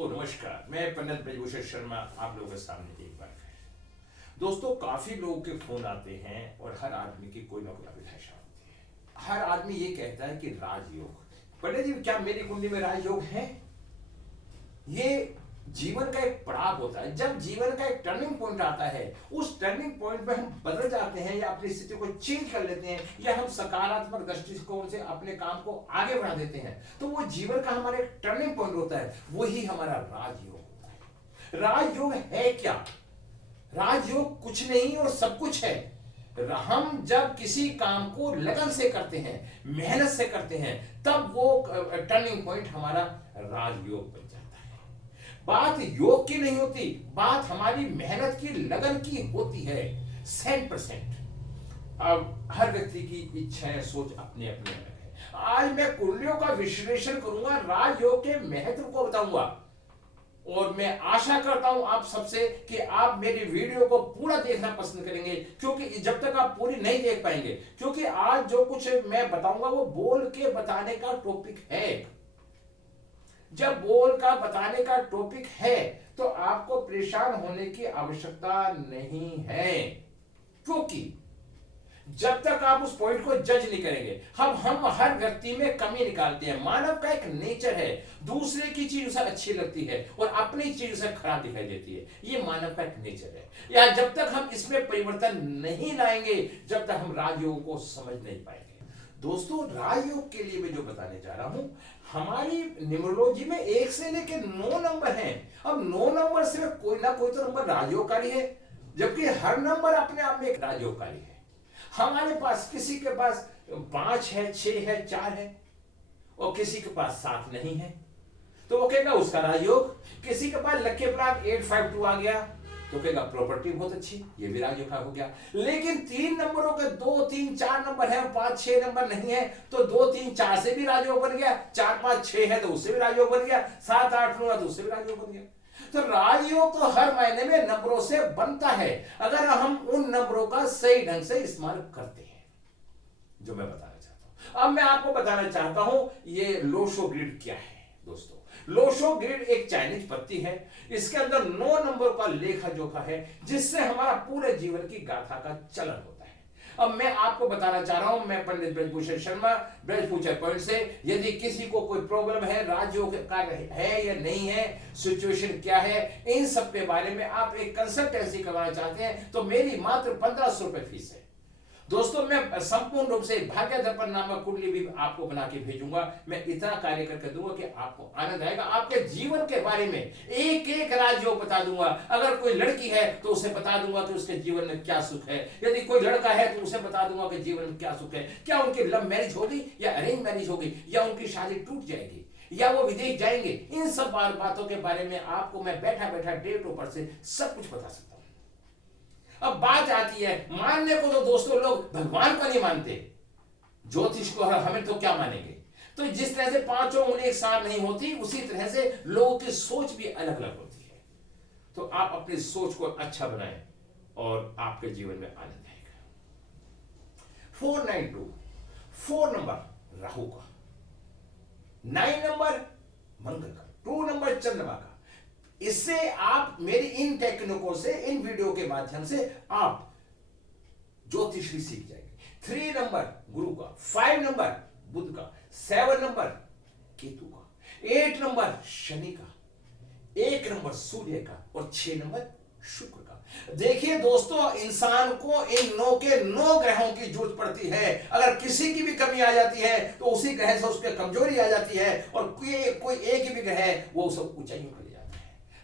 दोस्तों नमस्कार, मैं पंडित ब्रजभूषण शर्मा आप लोगों के सामने एक बार फिर। दोस्तों काफी लोगों के फोन आते हैं और हर आदमी की कोई ना कोई अभिलाषा होती है। हर आदमी ये कहता है कि राजयोग, पंडित जी क्या मेरी कुंडली में राजयोग है? ये जीवन का एक पड़ाव होता है। जब जीवन का एक टर्निंग पॉइंट आता है, उस टर्निंग पॉइंट पे हम बदल जाते हैं या अपनी स्थिति को चेंज कर लेते हैं या हम सकारात्मक दृष्टिकोण से अपने काम को आगे बढ़ा देते हैं, तो वो जीवन का हमारा एक टर्निंग पॉइंट होता है। वही हमारा राजयोग होता है। राजयोग है क्या? राजयोग कुछ नहीं और सब कुछ है। हम जब किसी काम को लगन से करते हैं, मेहनत से करते हैं, तब वो टर्निंग पॉइंट हमारा राजयोग बन जाता है। बात योग की नहीं होती, बात हमारी मेहनत की, लगन की होती है 100%। अब हर व्यक्ति की इच्छाएं, सोच अपने अपने अलग है। आज मैं कुंडलियों का विश्लेषण करूंगा, राजयोग के महत्व को बताऊंगा और मैं आशा करता हूं आप सबसे कि आप मेरी वीडियो को पूरा देखना पसंद करेंगे, क्योंकि जब तक आप पूरी नहीं देख पाएंगे, क्योंकि आज जो कुछ मैं बताऊंगा वो बोल के बताने का टॉपिक है। जब बोल का बताने का टॉपिक है तो आपको परेशान होने की आवश्यकता नहीं है, क्योंकि जब तक आप उस पॉइंट को जज नहीं करेंगे, हम हर व्यक्ति में कमी निकालते हैं। मानव का एक नेचर है, दूसरे की चीज उसे अच्छी लगती है और अपनी चीज उसे खराब दिखाई देती है। ये मानव का एक नेचर है। या जब तक हम इसमें परिवर्तन नहीं लाएंगे, जब तक हम राजयोग को समझ नहीं पाएंगे। दोस्तों राजयोग के लिए मैं जो बताने जा रहा हूं, हमारी न्यूमरोलॉजी में 1 से लेकर 9 नंबर हैं। अब 9 नंबर से कोई ना कोई तो नंबर राजयोगकारी है, जबकि हर नंबर अपने आप में एक राजयोगकारी है। हमारे पास किसी के पास 5 है, 6 है, 4 है और किसी के पास 7 नहीं है, तो वो कहेगा उसका राजयोग। किसी के पास लकी प्राप्त 852 आ गया तो कहेगा प्रॉपर्टी बहुत अच्छी, ये भी राजयोग का हो गया। लेकिन 3 नंबरों के 2, 3, 4 नंबर है, 5, 6 नंबर नहीं है, तो 2, 3, 4 से भी राजयोग बन गया, 4, 5, 6 है तो उससे भी राजयोग बन गया, 7, 8, 9 तो उससे भी राजयोग बन गया। तो राजयोग तो हर महीने में नंबरों से बनता है, अगर हम उन नंबरों का सही ढंग से इस्तेमाल करते हैं, जो मैं बताना चाहता हूं। अब मैं आपको बताना चाहता हूं ये लोशो ग्रिड क्या है। दोस्तों लोशो ग्रिड एक चाइनीज पत्ती है, इसके अंदर 9 नंबर का लेखा जोखा है, जिससे हमारा पूरे जीवन की गाथा का चलन होता है। अब मैं आपको बताना चाह रहा हूं, मैं पंडित ब्रजभूषण शर्मा ब्रजभूषण पॉइंट से, यदि किसी को कोई प्रॉब्लम है, राजयोग का है या नहीं है, सिचुएशन क्या है, इन सब के बारे में आप एक कंसल्टेंसी करवाना चाहते हैं तो मेरी मात्र 1500 रुपए फीस है। दोस्तों मैं संपूर्ण रूप से भाग्य दर्पण नामक कुंडली भी आपको बना के भेजूंगा। मैं इतना कार्य करके दूंगा कि आपको आनंद आएगा। आपके जीवन के बारे में एक एक राजयोग बता दूंगा। अगर कोई लड़की है तो उसे बता दूंगा कि उसके जीवन में क्या सुख है, यदि कोई लड़का है तो उसे बता दूंगा कि जीवन में क्या सुख है, क्या उनकी लव मैरिज होगी या अरेंज मैरिज होगी, या उनकी शादी टूट जाएगी, या वो विदेश जाएंगे। इन सब बातों के बारे में आपको मैं बैठा बैठा डेट ऑफ बर्थ से सब कुछ बता सकता हूं। अब बात आती है मानने को, तो दोस्तों लोग भगवान को नहीं मानते, ज्योतिष को हमें तो क्या मानेंगे। तो जिस तरह से 5 उंगली एक साथ नहीं होती, उसी तरह से लोगों की सोच भी अलग अलग होती है। तो आप अपनी सोच को अच्छा बनाएं और आपके जीवन में आनंद आएगा। 492 4 नंबर राहु का, 9 नंबर मंगल का, 2 नंबर चंद्रमा का। इससे आप मेरी इन टेक्निकों से, इन वीडियो के माध्यम से आप ज्योतिष सीख जाएंगे। 3 नंबर गुरु का, 5 नंबर बुध का, 7 नंबर केतु का, 8 नंबर शनि का, 1 नंबर सूर्य का और 6 नंबर शुक्र का। देखिए दोस्तों, इंसान को इन 9 के 9 ग्रहों की जरूरत पड़ती है। अगर किसी की भी कमी आ जाती है तो उसी ग्रह से उसके कमजोरी आ जाती है, और कोई एक ही भी ग्रह है वो सब ऊंचाइयों पर ले जाता है।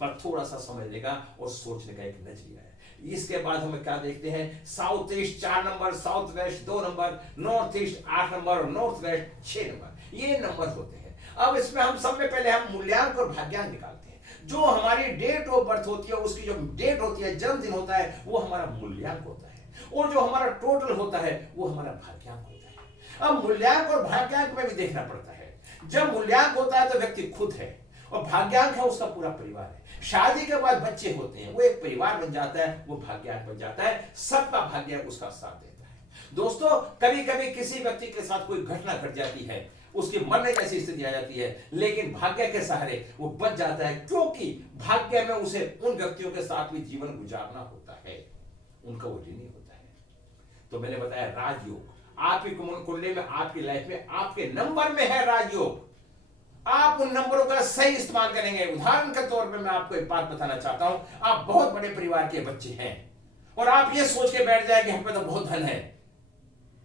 पर थोड़ा सा समझ लेगा और सोचने का एक नजरिया है। इसके बाद हम क्या देखते हैं, south east 4 number, south west 2 number, north east 8 number और नॉर्थ वेस्ट 6 नंबर, ये नंबर होते हैं। अब इसमें हम सब में पहले हम मूल्यांक और भाग्यांक निकालते हैं। जो हमारी डेट ऑफ बर्थ होती है, उसकी जो डेट होती है, जन्मदिन होता है, वो हमारा मूल्यांक होता है, और जो हमारा टोटल होता है वो हमारा भाग्यांक होता है। अब मूल्यांक और भाग्यांक में भी देखना पड़ता है। जब मूल्यांक होता है तो व्यक्ति खुद है, और भाग्यांक है उसका पूरा परिवार है। शादी के बाद बच्चे होते हैं, वो एक परिवार बन जाता है, वो भाग्यांक बन जाता है, सबका भाग्यांक उसका साथ देता है। दोस्तों कभी कभी किसी व्यक्ति के साथ कोई घटना घट जाती है, उसकी मरने जैसी स्थिति आ जाती है, लेकिन भाग्य के सहारे वो बच जाता है, क्योंकि भाग्य में उसे उन व्यक्तियों के साथ भी जीवन गुजारना होता है, उनका वो ऋणी होता है। तो मैंने बताया राजयोग आपकी कुंडली में, आपकी लाइफ में, आपके नंबर में है राजयोग। आप उन नंबरों का सही इस्तेमाल करेंगे। उदाहरण के तौर पे मैं आपको एक बात बताना चाहता हूं, आप बहुत बड़े परिवार के बच्चे हैं और आप ये सोच के बैठ जाए कि हम पे तो बहुत धन है,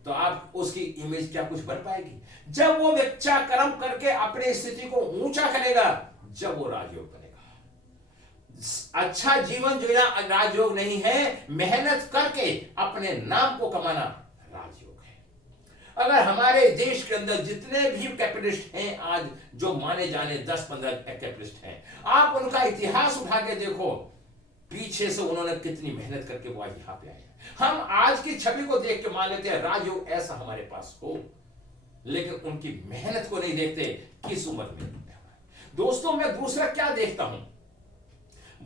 तो आप उसकी इमेज क्या कुछ बन पाएगी? जब वो बच्चा कर्म करके अपनी स्थिति को ऊंचा करेगा, जब वो राजयोग बनेगा। अच्छा जीवन जीना राजयोग नहीं है, मेहनत करके अपने नाम को कमाना राजयोग है। अगर हमारे देश के अंदर जितने भी कैपिटलिस्ट हैं आज, जो माने जाने 10-15 कैपिटलिस्ट हैं, आप उनका इतिहास उठा के देखो, पीछे से उन्होंने कितनी मेहनत करके वो आज यहां पे आए। हम आज की छवि को देख के मान लेते हैं राजयोग ऐसा हमारे पास हो, लेकिन उनकी मेहनत को नहीं देखते, किस उम्र में। दोस्तों मैं दूसरा क्या देखता हूं,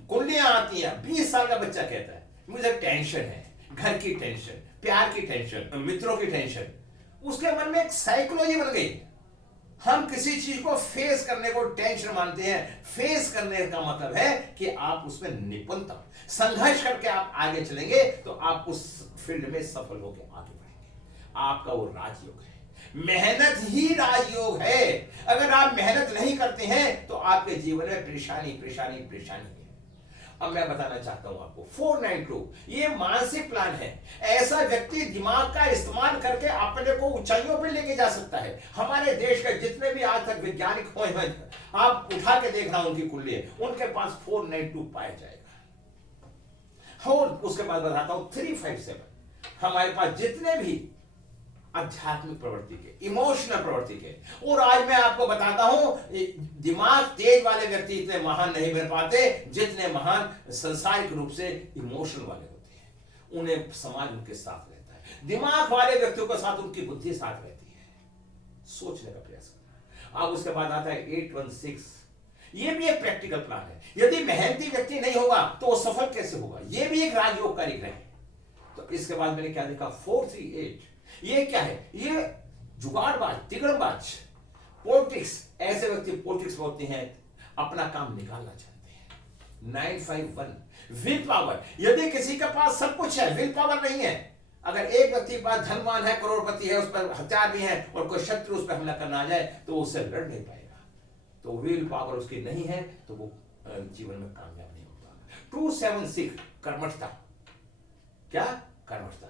कुंडलियां आती हैं, 20 साल का बच्चा कहता है मुझे टेंशन है, घर की टेंशन, प्यार की टेंशन, मित्रों की टेंशन। उसके मन में एक साइकोलॉजी बन गई, हम किसी चीज को फेस करने को टेंशन मानते हैं। फेस करने का मतलब है कि आप उसमें निपुणता, संघर्ष करके आप आगे चलेंगे तो आप उस फील्ड में सफल होकर आगे बढ़ेंगे। आपका वो राजयोग है, मेहनत ही राजयोग है। अगर आप मेहनत नहीं करते हैं तो आपके जीवन में परेशानी परेशानी परेशानी है। अब मैं बताना चाहता हूं आपको 492 ये मानसिक प्लान है। ऐसा व्यक्ति दिमाग का इस्तेमाल करके अपने को ऊंचाइयों पे लेके जा सकता है। हमारे देश के जितने भी आज तक वैज्ञानिक हुए हैं, आप उठा के देखना उनकी कुंडली, उनके पास 492 पाया जाएगा। और उसके बाद बताता हूं 357 हमारे पास जितने भी आध्यात्मिक प्रवृत्ति के, इमोशनल प्रवृत्ति के, और आज मैं आपको बताता हूं दिमाग तेज वाले व्यक्ति इतने महान नहीं बन पाते जितने महान सांसारिक रूप से इमोशनल वाले होते हैं। उन्हें समाज उनके साथ रहता है। दिमाग वाले व्यक्तियों के साथ उनकी बुद्धि साथ रहती है, सोचने का प्रयास करना। अब उसके बाद आता है 816, ये भी एक प्रैक्टिकल प्लान है। यदि मेहनती व्यक्ति नहीं होगा तो वो सफल कैसे होगा? ये भी एक राजयोग का ग्रह है। तो इसके बाद मैंने क्या देखा 438, ये क्या है? ये जुगाड़बाज, तिगड़बाज, पॉलिटिक्स, ऐसे व्यक्ति पॉलिटिक्स होते हैं, अपना काम निकालना चाहते हैं। 951 विल पावर, यदि किसी के पास सब कुछ है, विल पावर नहीं है, अगर एक व्यक्ति के पास धनवान है, करोड़पति है, उस पर हथियार भी है और कोई शत्रु उस पर हमला करना आ जाए तो उससे लड़ नहीं पाएगा। तो विल पावर उसकी नहीं है तो वो जीवन में कामयाब नहीं होगा। 276 कर्मठता, क्या कर्मठता,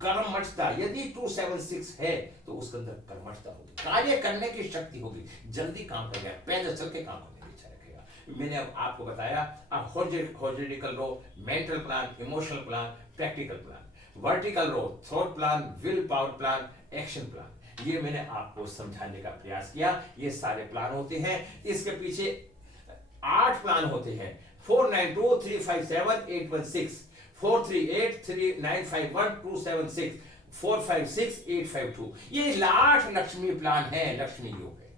कर्मठता, यदि 276 है तो उसके अंदर कर्मठता होगी, कार्य करने की शक्ति होगी, जल्दी काम करेगा, पैदल चल के काम करने की इच्छा रखेगा। मैंने अब आपको बताया अब horizontal row, mental plan, emotional plan, practical plan, vertical row, thought plan, will power plan, action plan, ये मैंने आपको समझाने का प्रयास किया। ये सारे प्लान होते हैं, इसके पीछे 8 प्लान होते हैं। 492 357 816, 438 3951 276, 456 852, ये लाठ लक्ष्मी प्लान है, लक्ष्मी योग है।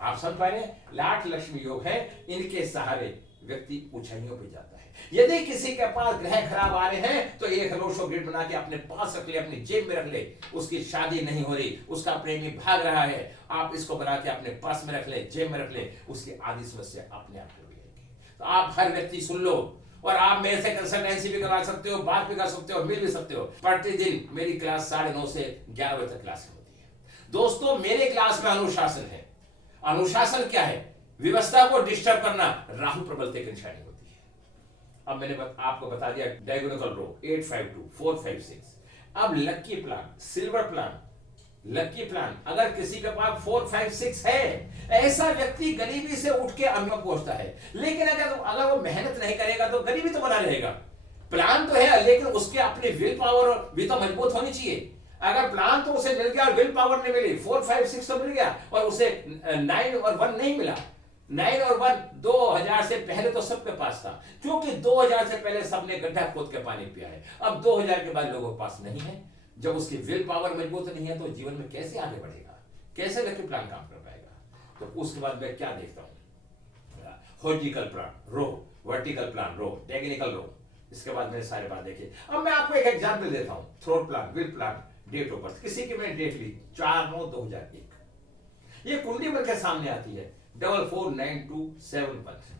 आप समझ पा रहे हैं? लाठ लक्ष्मी योग है, इनके सहारे व्यक्ति ऊंचाइयों पे जाता है। यदि किसी के पास ग्रह खराब आ रहे हैं तो एक रोशो ग्रिड बना के अपने पास रख ले, अपनी जेब में रख ले। उसकी शादी नहीं हो रही, उसका प्रेमी भाग रहा है, आप इसको बना के अपने पास में रख ले, जेब में रख ले, उसकी आधी समस्या अपने आप हो जाएगी। तो आप हर व्यक्ति सुन लो, और आप मेरे से कंसल्टेंसी भी करवा सकते हो, बात भी कर सकते हो, मिल भी सकते हो। प्रतिदिन मेरी क्लास 9:30 से 11 बजे तक क्लास होती है। दोस्तों मेरे क्लास में अनुशासन है। अनुशासन क्या है? व्यवस्था को डिस्टर्ब करना राहु प्रबलता की निशानी होती है। अब मैंने आपको बता दिया डायगोनल रो 852 456। अब lucky plan, silver plan, lucky plan, अगर किसी के पास 456 है, ऐसा व्यक्ति गरीबी से उठ के अमीर पहुंचता है। लेकिन अगर वो मेहनत नहीं करेगा तो गरीबी तो बना रहेगा। प्लान तो है लेकिन उसके अपनी विल पावर भी तो मजबूत होनी चाहिए। अगर प्लान तो उसे मिल गया और विल पावर नहीं मिली, 456 तो मिल गया और उसे 9 और 1 नहीं मिला। 9 और 1 2000 से पहले तो सबके पास था, क्योंकि 2000 से पहले सबने गड्ढा खोद के पानी पिया है। अब 2000 के बाद लोगों के पास नहीं है। जब उसकी विल पावर मजबूत नहीं है तो जीवन में कैसे आगे बढ़ेगा, कैसे लकी प्लान काम कर पाएगा? तो उसके बाद मैं क्या देखता हूं, हॉरिजॉन्टल प्लान रो, वर्टिकल प्लान रो, डायगोनल रो। इसके बाद मैंने सारे बात देखी। अब मैं आपको एक एग्जांपल देता हूं, थ्रोट plan, will plan, date of birth. किसी की मैंने डेट ली 4/9/2001, ये कुंडली बन के सामने आती है 449271।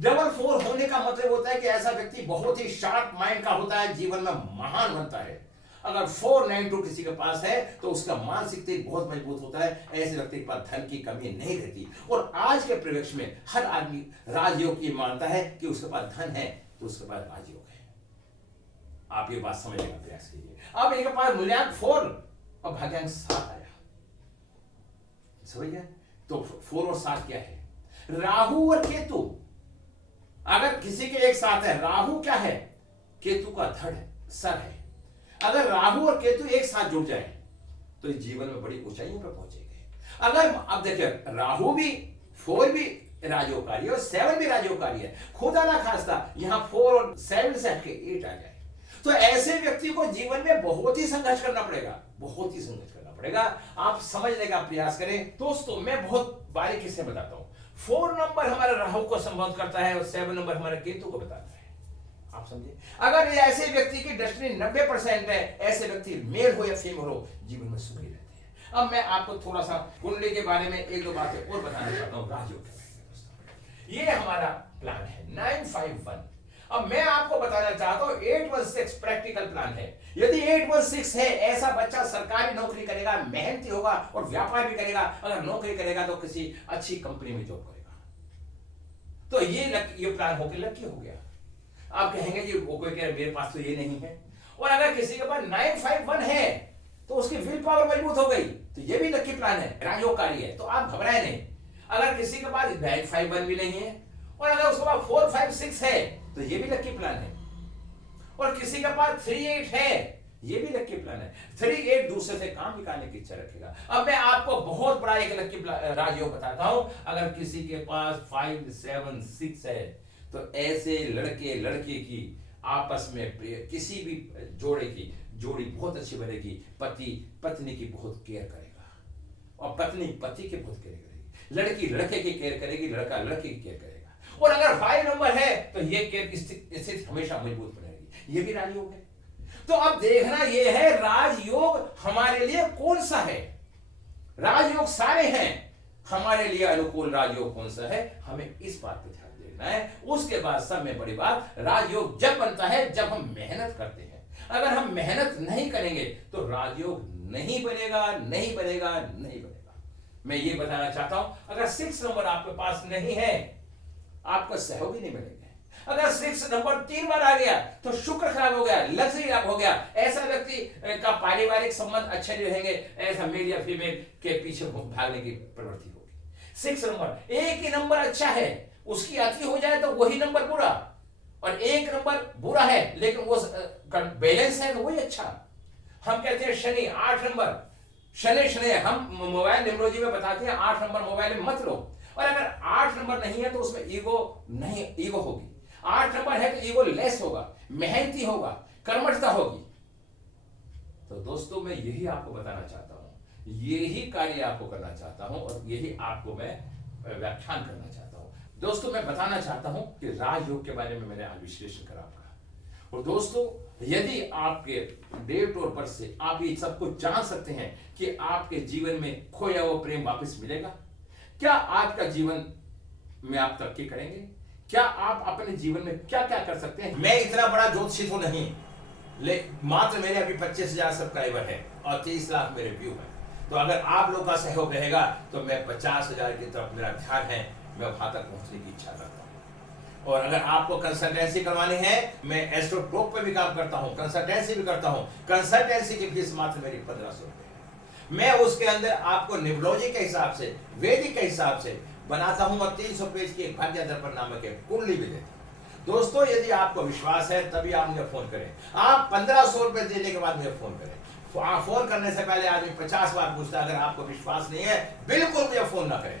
44 होने का मतलब होता है कि ऐसा व्यक्ति बहुत ही शार्प माइंड का होता है, जीवन में महान बनता है। अगर 492 किसी के पास है तो उसका मानसिक तेज बहुत मजबूत होता है। ऐसे व्यक्ति के पास धन की कमी नहीं रहती। और आज के परिवेश में हर आदमी राजयोग की मानता है कि उसके पास धन है तो उसके पास राजयोग है। आप ये बात समझने का प्रयास कीजिए। अब इनके पास मूल्यांक 4 और भाग्यांक 7 आया, समझ गए? तो 4 और 7 क्या है? राहु और केतु अगर किसी के एक साथ है, राहु क्या है? केतु का धड़ सर है। अगर राहु और केतु एक साथ जुड़ जाए तो इस जीवन में बड़ी ऊंचाइयों पर पहुंचेंगे। अगर अब देखिए राहु भी 4 भी राजयोगकारी है और 7 भी राजयोगकारी है, खुदा ना खास्ता यहां 4 और 7 से हटके 8 आ जाए तो ऐसे व्यक्ति को जीवन में बहुत ही संघर्ष करना पड़ेगा, बहुत ही संघर्ष करना पड़ेगा। आप समझने का प्रयास करें। दोस्तों मैं बहुत बारीकी से बताता हूं। 4 नंबर हमारे राहु को संबोधित करता है और 7 नंबर हमारे केतु को बताता है। आप समझिए, अगर ऐसे व्यक्ति की डेस्टिनी 90% है, ऐसे व्यक्ति मेल हो या फीमेल हो, जीवन में सुखी रहते हैं। अब मैं आपको थोड़ा सा कुंडली के बारे में 1-2 बातें और बताना चाहता हूं राजयोग के बारे में। दोस्तों ये हमारा प्लान है 951। अब मैं आपको बताना चाहता हूं 816 प्रैक्टिकल प्लान है। यदि 816 है, ऐसा बच्चा सरकारी नौकरी करेगा, मेहनती होगा और व्यापार भी करेगा। अगर नौकरी करेगा तो किसी अच्छी कंपनी में जॉब करेगा। तो ये प्लान होकर लकी हो गया। आप कहेंगे जी वो कोई कह मेरे पास तो ये नहीं है। और अगर किसी के पास 951 है तो उसकी विल पावर मजबूत हो गई, तो ये भी लकी प्लान है, राजयोगकारी है। तो आप घबराए नहीं। अगर किसी के पास 951 भी नहीं है और अगर उसके पास 456 है तो ये भी लकी प्लान है। और किसी के पास 38 है, ये भी लकी प्लान है। 38 दूसरे से काम निकालने की इच्छा रखेगा। अब मैं आपको बहुत बड़ा एक लकी राजयोग बताता हूं। अगर किसी के पास 5, 7, 6 है तो ऐसे लड़के लड़के की आपस में किसी भी जोड़ी बहुत अच्छी बनेगी। पति पत्नी की बहुत केयर करेगा और पत्नी पति की बहुत केयर करेगी। लड़की लड़के की केयर करेगी, लड़का लड़के की केयर करेगा। और अगर 5 नंबर है तो ये केयर स्थिति हमेशा मजबूत बनेगी। ये भी राजयोग है। तो अब देखना ये है राजयोग हमारे लिए कौन सा है। राजयोग सारे हैं, हमारे लिए अनुकूल राजयोग कौन सा है, हमें इस बात पे ध्यान देना है। उसके बाद सब में बड़ी बात, राजयोग जब बनता है जब हम मेहनत करते हैं। अगर हम मेहनत नहीं करेंगे तो राजयोग नहीं बनेगा, नहीं बनेगा, नहीं बनेगा। मैं ये बताना चाहता हूं, अगर 6 नंबर आपके पास नहीं है, आपको सहयोगी नहीं मिलेंगे। अगर 6 नंबर 3 बार आ गया तो शुक्र खराब हो गया, लग्जरी लाभ हो गया। ऐसा व्यक्ति का पारिवारिक संबंध अच्छे नहीं रहेंगे। ऐसा मेल या फीमेल के पीछे भागने की प्रवृत्ति होगी। 6 नंबर, एक ही नंबर अच्छा है, उसकी अति हो जाए तो वही नंबर बुरा, और एक नंबर बुरा है लेकिन वो बैलेंस है तो वही अच्छा। हम कहते हैं शनि 8 नंबर, शनि हम मोबाइल न्यूमरोलॉजी में बताते हैं 8 नंबर मोबाइल में मत लो। और अगर 8 नंबर नहीं है तो उसमें ईगो होगी। 8 नंबर है तो ईगो लेस होगा, मेहनती होगा, कर्मठता होगी। तो दोस्तों मैं यही आपको बताना चाहता हूं, यही कार्य आपको करना चाहता हूं और यही आपको मैं व्याख्यान करना चाहता हूं। दोस्तों मैं बताना चाहता हूं कि राजयोग के बारे में मैंने आज विश्लेषण करा आपका। और दोस्तों यदि आपके डेट और बर्थ से आप ये सब कुछ जान सकते हैं कि आपके जीवन में खोया हुआ प्रेम वापस मिलेगा, क्या आपका जीवन में आप तरक्की करेंगे, क्या आप अपने जीवन में क्या क्या कर सकते हैं। मैं इतना बड़ा ज्योतिषी तो नहीं, मात्र मेरे अभी 25,000 सब्सक्राइबर है और 30 लाख मेरे व्यू है। तो अगर आप लोग का सहयोग रहेगा तो मैं 50,000 की तरफ मेरा ध्यान है, मैं वहां तक पहुंचने की इच्छा करता हूं। और अगर आपको कंसल्टेंसी करवानी है, मैं एस्ट्रो ब्रोक पे भी काम करता हूं, कंसल्टेंसी भी करता हूं। कंसल्टेंसी की फीस मात्र मेरी 1500 रुपए है। मैं उसके अंदर आपको न्यूमरोलॉजी के हिसाब से, वैदिक के हिसाब से बनाता हूं और 300 पेज की एक भाग्य दर्पण नामक एक कुंडली भी देता हूं। दोस्तों यदि आपको विश्वास है तभी आप मुझे फोन करें। आप 1500 रुपए देने के बाद मुझे फोन करें। फोन करने से पहले आदमी 50 बार पूछता है। अगर आपको विश्वास नहीं है बिल्कुल मुझे फोन ना करें।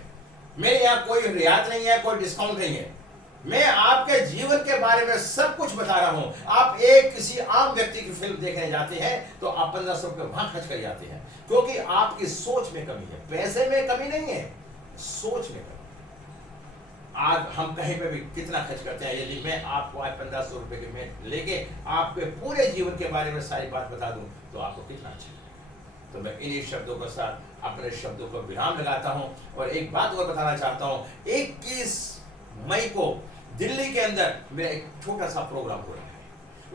मेरे यहाँ कोई रियायत नहीं है, कोई डिस्काउंट नहीं है। मैं आपके जीवन के बारे में सब कुछ बता रहा हूं। आप एक किसी आम व्यक्ति की फिल्म देखने जाते हैं तो आप 1500 रुपए वहां खर्च कर जाते हैं, क्योंकि आपकी सोच में कमी है। पैसे में कमी नहीं है, सोच में कमी। आज हम कहीं पे भी कितना खर्च करते हैं। यदि मैं आपको आज 1500 रुपए के में लेके आपके पूरे जीवन के बारे में सारी बात बता दूं तो आपको कितना अच्छा है। तो मैं इन्हीं शब्दों के साथ अपने शब्दों को विराम लगाता हूं और एक बात और बताना चाहता हूं, 21 मई को दिल्ली के अंदर मेरा एक छोटा सा प्रोग्राम हो रहा है।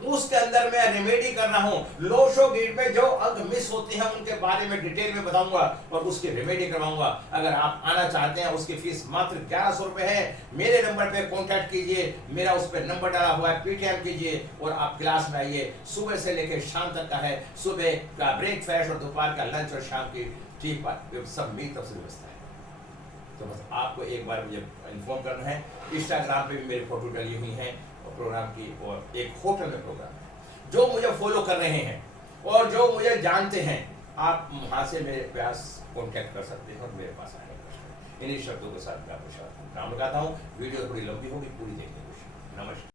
उसके अंदर मैं रेमेडी कर रहा हूं, लो शो गेट में जो अंक मिस होते हैं उनके बारे में डिटेल में बताऊंगा और उसकी रेमेडी करवाऊंगा। अगर आप आना चाहते हैं, उसकी फीस मात्र 1100 रुपए है। मेरे नंबर पे कांटेक्ट कीजिए, मेरा उस पर नंबर डाला हुआ है, पेटीएम कीजिए और आप क्लास में आइए। सुबह से लेकर शाम तक का है, सुबह का ब्रेकफास्ट और दोपहर का लंच और शाम की टी पर सब मेरी तरफ से व्यवस्था है। तो बस आपको एक बार मुझे इन्फॉर्म करना है। इंस्टाग्राम पे भी मेरी फोटो डली हुई है प्रोग्राम की, और एक होटल में प्रोग्राम है। जो मुझे फॉलो कर रहे हैं और जो मुझे जानते हैं, आप वहां से मेरे पास कांटेक्ट कर सकते हैं और मेरे पास आने कर सकते हैं। इन्हीं शब्दों के साथ मैं आपको नाम लगाता हूँ। वीडियो थोड़ी लंबी होगी, पूरी देखने की कोशिश। नमस्कार।